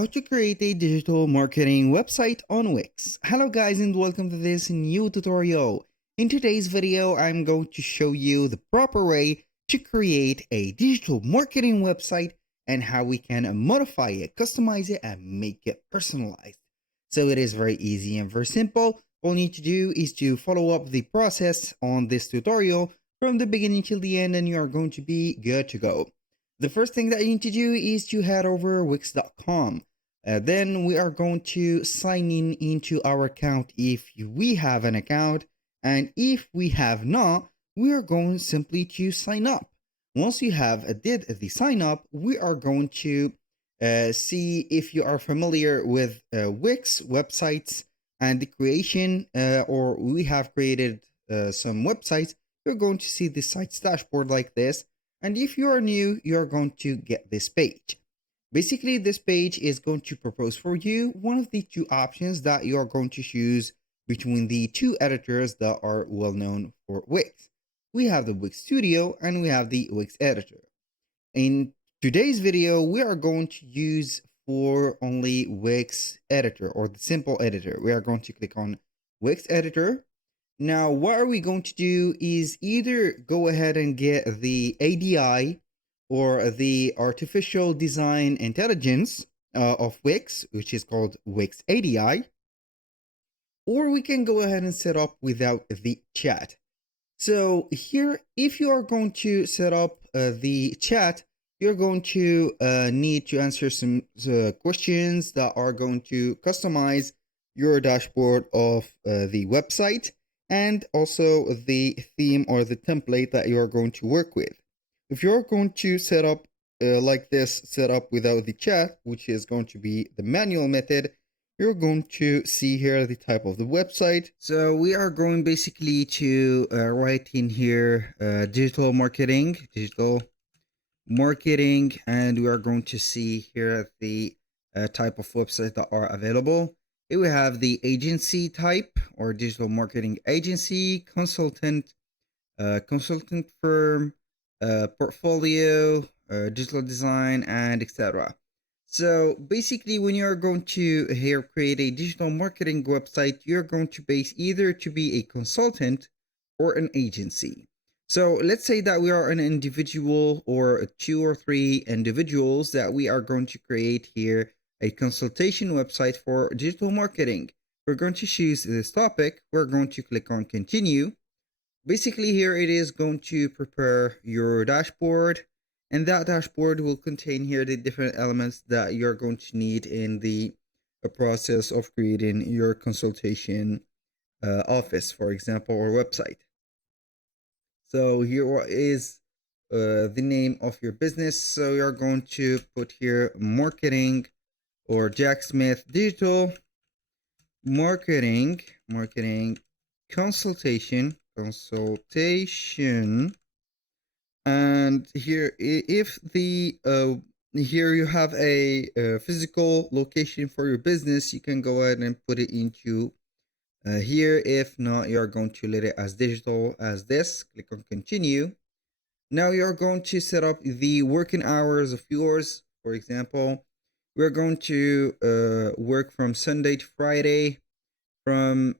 How to create a digital marketing website on Wix. Hello guys and welcome to this new tutorial. In today's video, I'm going to show you the proper way to create a digital marketing website and how we can modify it, customize it, and make it personalized. So it is very easy and very simple. All you need to do is to follow up the process on this tutorial from the beginning till the end and you are going to be good to go. The first thing that you need to do is to head over wix.com. Then we are going to sign in into our account if we have an account, and if we have not, we are going simply to sign up. Once you have did the sign up, we are going to see if you are familiar with Wix websites and the creation, or we have created some websites. You're going to see the site's dashboard like this. And if you are new, you're going to get this page. Basically, this page is going to propose for you one of the two options that you are going to choose between the two editors that are well known for Wix. We have the Wix Studio and we have the Wix Editor. In today's video, we are going to use for only Wix Editor or the simple editor. We are going to click on Wix Editor. Now, what are we going to do is either go ahead and get the ADI or the Artificial Design Intelligence of Wix, which is called Wix ADI, or we can go ahead and set up without the chat. So here, if you are going to set up the chat, you're going to need to answer some questions that are going to customize your dashboard of the website, and also the theme or the template that you are going to work with. If you're going to set up like this, set up without the chat, which is going to be the manual method, you're going to see here the type of the website. So we are going basically to write in here digital marketing, and we are going to see here the type of websites that are available. Here we have the agency type or digital marketing agency, consultant, consultant firm, portfolio, digital design, and etc. So basically, when you're going to here create a digital marketing website, you're going to base either to be a consultant or an agency. So let's say that we are an individual or two or three individuals that we are going to create here a consultation website for digital marketing. We're going to choose this topic. We're going to click on continue. Basically here it is going to prepare your dashboard, and that dashboard will contain here the different elements that you're going to need in the process of creating your consultation office, for example, or website. So here is the name of your business. So you're going to put here marketing or Jack Smith Digital Marketing Consultation, and here if the here you have a physical location for your business, you can go ahead and put it into here. If not, you're going to let it as digital as this. Click on continue. Now you're going to set up the working hours of yours. For example, we're going to work from Sunday to Friday from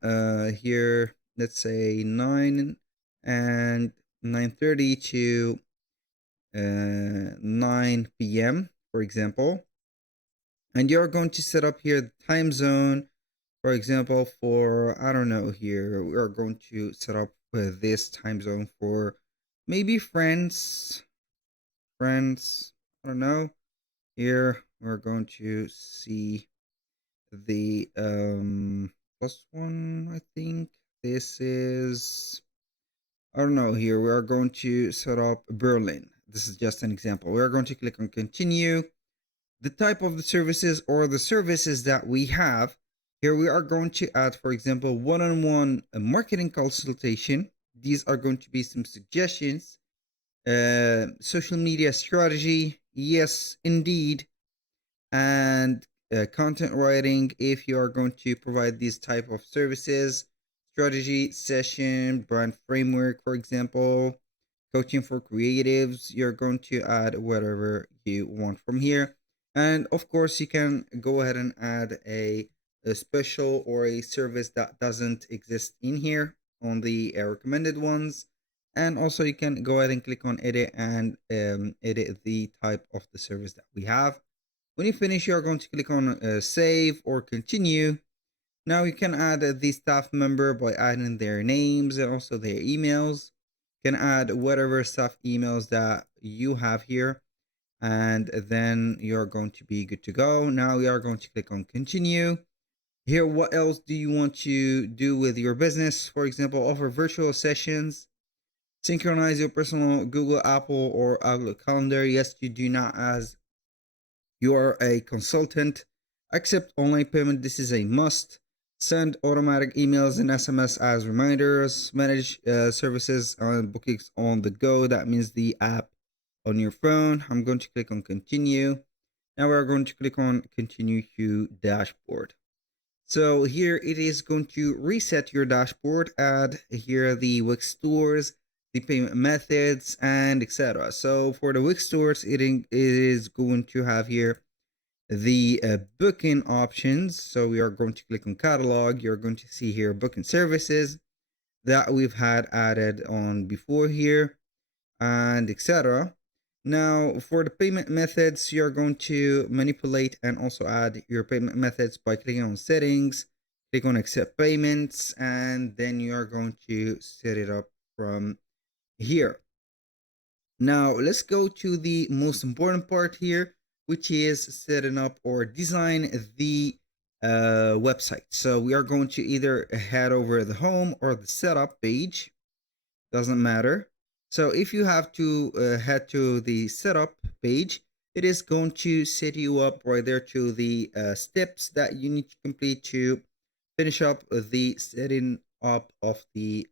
here, let's say 9 and 9:30 to 9 p.m. for example. And you're going to set up here the time zone, for example, for, I don't know, here we are going to set up this time zone for maybe France, I don't know. Here we're going to see the plus one, I think this is, I don't know, here we are going to set up Berlin. This is just an example. We are going to click on continue. The type of the services or the services that we have here, we are going to add, for example, one-on-one marketing consultation. These are going to be some suggestions. Social media strategy, yes indeed, and content writing if you are going to provide these type of services. Strategy session, brand framework, for example, coaching for creatives. You're going to add whatever you want from here. And of course, you can go ahead and add a special or a service that doesn't exist in here on the recommended ones. And also you can go ahead and click on edit and edit the type of the service that we have. When you finish, you're going to click on save or continue. Now you can add the staff member by adding their names and also their emails. You can add whatever staff emails that you have here, and then you're going to be good to go. Now we are going to click on continue. Here, what else do you want to do with your business? For example, offer virtual sessions, synchronize your personal Google, Apple, or Outlook calendar. Yes, you do not, as you are a consultant. Accept online payment. This is a must. Send automatic emails and SMS as reminders. Manage services and bookings on the go. That means the app on your phone. I'm going to click on continue. Now we're going to click on continue to dashboard. So here it is going to reset your dashboard, add here the Wix stores, the payment methods, and etc. So for the Wix stores, it is going to have here the booking options. So we are going to click on catalog. You're going to see here booking services that we've had added on before here, and etc. Now for the payment methods, you're going to manipulate and also add your payment methods by clicking on settings, click on accept payments, and then you're going to set it up from here. Now let's go to the most important part here, which is setting up or design the website. So we are going to either head over the home or the setup page, doesn't matter. So if you have to head to the setup page, it is going to set you up right there to the steps that you need to complete to finish up the setting up of the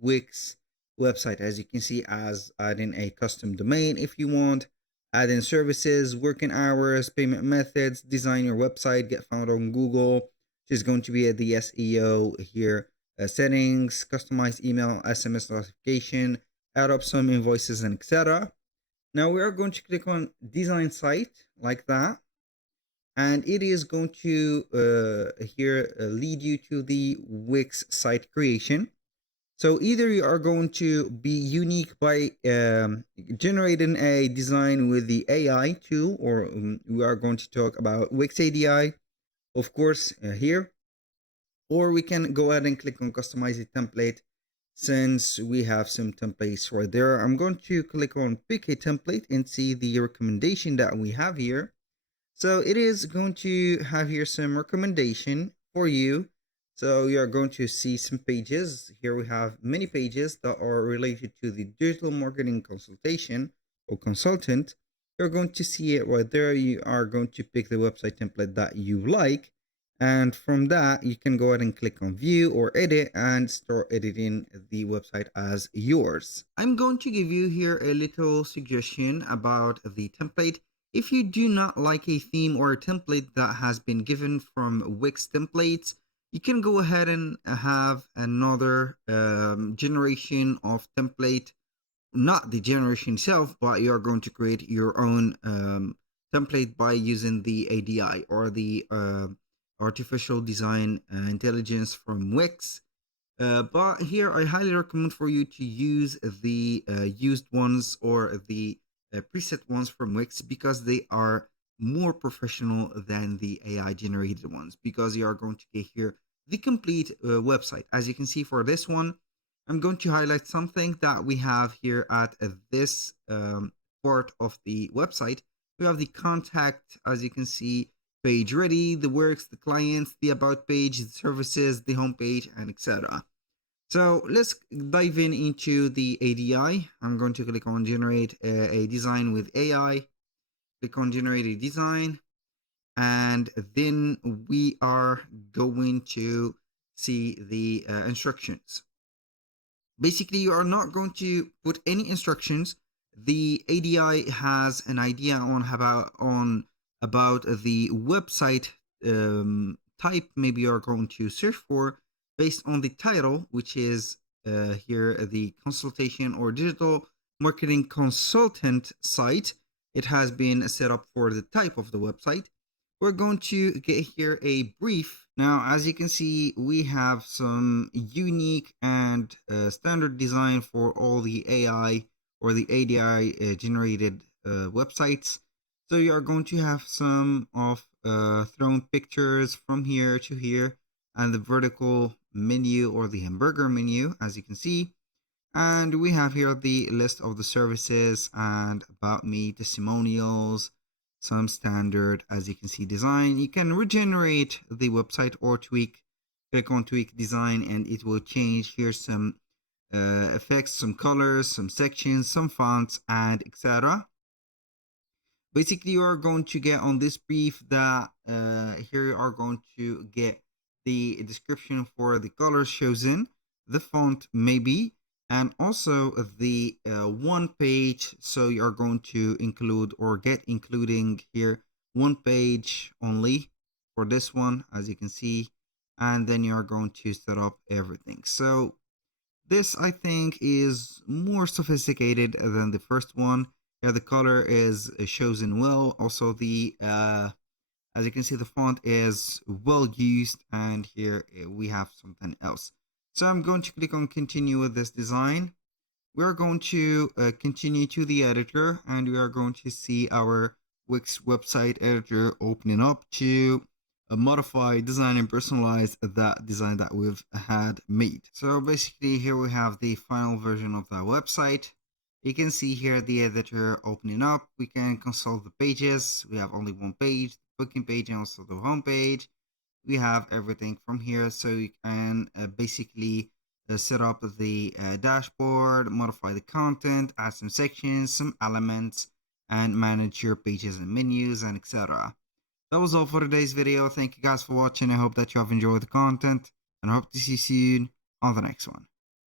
Wix website. As you can see, as adding a custom domain if you want, add in services, working hours, payment methods, design your website, get found on Google, which is going to be at the SEO here, settings, customize email, SMS notification, add up some invoices, and etc. Now we are going to click on design site like that, and it is going to here lead you to the Wix site creation. So either you are going to be unique by generating a design with the AI tool, or we are going to talk about Wix ADI, of course, here. Or we can go ahead and click on customize a template since we have some templates right there. I'm going to click on pick a template and see the recommendation that we have here. So it is going to have here some recommendation for you. So you are going to see some pages. Here we have many pages that are related to the digital marketing consultation or consultant. You're going to see it right there. You are going to pick the website template that you like. And from that, you can go ahead and click on view or edit and start editing the website as yours. I'm going to give you here a little suggestion about the template. If you do not like a theme or a template that has been given from Wix templates, you can go ahead and have another generation of template, not the generation itself, but you are going to create your own template by using the ADI or the artificial design intelligence from Wix. But here I highly recommend for you to use the used ones or the preset ones from Wix, because they are more professional than the AI generated ones, because you are going to get here the complete website. As you can see for this one, I'm going to highlight something that we have here at this part of the website. We have the contact, as you can see, page ready, the works, the clients, the about page, the services, the home page, and etc. So let's dive into the ADI. I'm going to click on generate a design with AI, click on generate a design, and then we are going to see the instructions. Basically, you are not going to put any instructions. The ADI has an idea on about the website type maybe you're going to search for based on the title, which is here the consultation or digital marketing consultant site. it has been set up for the type of the website. We're going to get here a brief. Now, as you can see, we have some unique and standard design for all the AI or the ADI generated websites. So you are going to have some of thrown pictures from here to here, and the vertical menu or the hamburger menu, as you can see. And we have here the list of the services and about me, testimonials, some standard, as you can see, design. You can regenerate the website or tweak, click on tweak design, and it will change. Here's some effects, some colors, some sections, some fonts, and etc. Basically, you are going to get on this brief that here you are going to get the description for the colors chosen, the font maybe, and also the one page. So you are going to include or get including here one page only for this one, as you can see, and then you are going to set up everything. So this, I think, is more sophisticated than the first one. Yeah, the color is chosen well. Also, the as you can see, the font is well used, and here we have something else. So I'm going to click on continue with this design. We are going to continue to the editor, and we are going to see our Wix website editor opening up to modify, design, and personalize that design that we've had made. So basically, here we have the final version of that website. You can see here the editor opening up. We can consult the pages. We have only one page, the booking page, and also the home page. We have everything from here, so you can basically set up the dashboard, modify the content, add some sections, some elements, and manage your pages and menus, and etc. That was all for today's video. Thank you guys for watching. I hope that you have enjoyed the content, and I hope to see you soon on the next one.